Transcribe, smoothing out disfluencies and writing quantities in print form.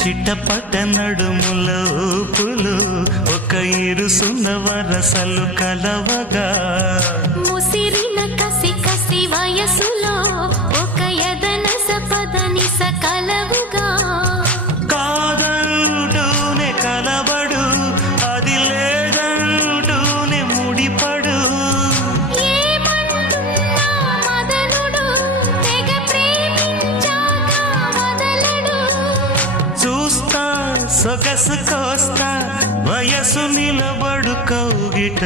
చిట్టపట నడుముల ఊపులు ఒక ఇరుసున్న వరసలు కలవగా ముసిరిన కసి కసి వయసులో ఒక యదన సపదని సకలవుగా కాదంటూనే కలబడు అది లేదంటూనే ముడిపడు ఏమంటున్నా మదనుడు తెగ ప్రేమించాక వదలడు చూస్తా సొగసు కోస్తా వయసు నిలబడు కౌగిట